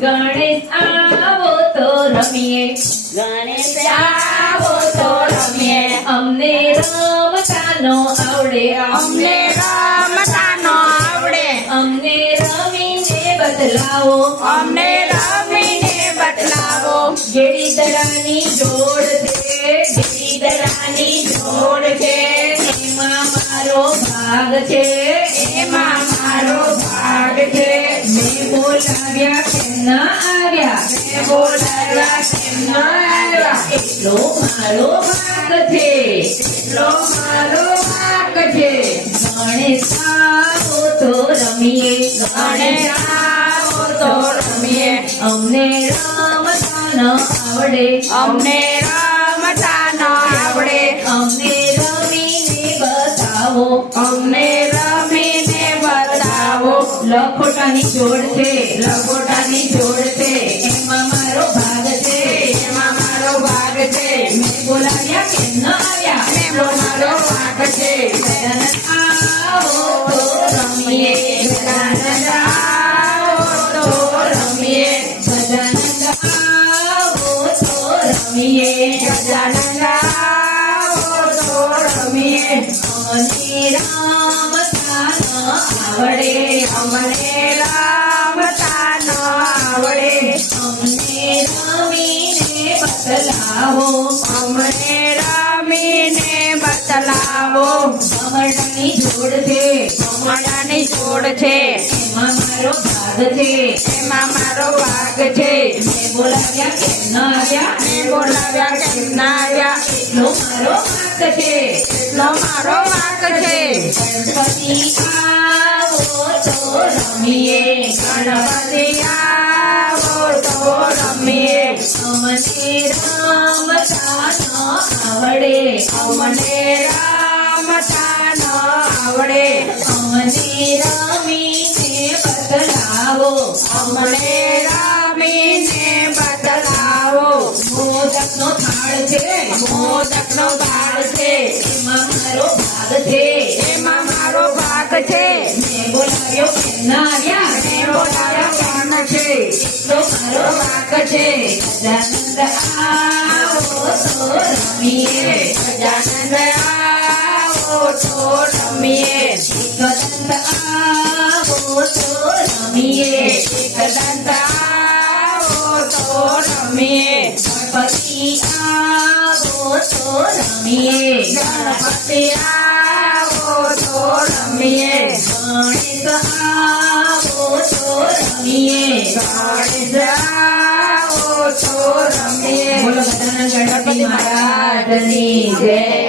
ગણેશ આવો તો રમીએ, ગણેશ આવો તો રમીએ, અમને રમતા નો આવડે, અમને રમતા નો આવડે, અમને રમીને બદલાવો, અમને રમીને બદલાવો. ગિરિધરાની જોડ છે, ગિરિધરાની જોડ છે, એમાં મારો ભાગ છે, એમાં મારો ભાગ છે. મેં બોલાવ્યા કેમ ના આવ્યા, મેં બોલાવ્યા કેમ ન આવ્યા, એટલો મારો ભાગ છે, એટલો મારો ભાગ છે. ગણેશ આવો તો રમીએ, ગણેશ આવો તો રમીએ, અમને રમતા ન આવડે, અમને રમતા ન આવડે, અમને રમીને બતાવો, અમને રમીને બતાવો. લખોટાની જોડ છે, લગોટાની જોડ છે, એમાં મારો ભાગ છે, એમાં મારો ભાગ છે, મેં બોલાવ્યા કેમ ન આવ્યા, એટલો મારો ભાગ છે. ગજાનન આવો તો રમીએ, ગજાનંદ આવો તો રમીએ, ગજાનન આવો તો રમીએ, ગજાનંદ આવો તો રમીએ. અમને રમતા ન આવડે, અમને રમતા ન આવડે, અમને રમીને બદલાવો, અમને રમીને બદલાવો. કમળની જોડ છે, કમળાની જોડ છે, એમાં મારો ભાગ છે, એમાં મારો ભાગ છે. મેં બોલાવ્યા કેમ ન આવ્યા, મેં બોલાવ્યા કેમ ના આવ્યા, એટલો મારો ભાગ છે, એટલો મારો ભાગ છે. ગણપતિ આવો તો રમીએ, ગણપતિ આવો તો રમીએ, અમને રમતા ન આવડે, અમને રમતા ન આવડે, અમને રમીને બદલાવો, અમને રમીને બદલાવો. મોદકનો થાળ છે, મોદકનો ભાગ છે, એમાં મારો ભાગ છે, એમાં મારો ભાગ છે. મેં બોલાવ્યો કેમ ના આવ્યા, મેં બોલાવ્યા કેમ છે, એટલો મારો ભાગ છે. ગજાનંદ આવો તો રમીએ, ગજાનંદ આવો તો રમીએ, ગજાનંદ આવો તો રમીએ, એકદંત આવો તો રમીએ, ગણપતિ આવો તો રમીએ, ગણપતિ આવો તો રમીએ, ગણેશ આવો તો રમીએ, ગણેશ આવો તો રમીએ. બોલો ગજાનન ગણપતિ મહારાજની જય.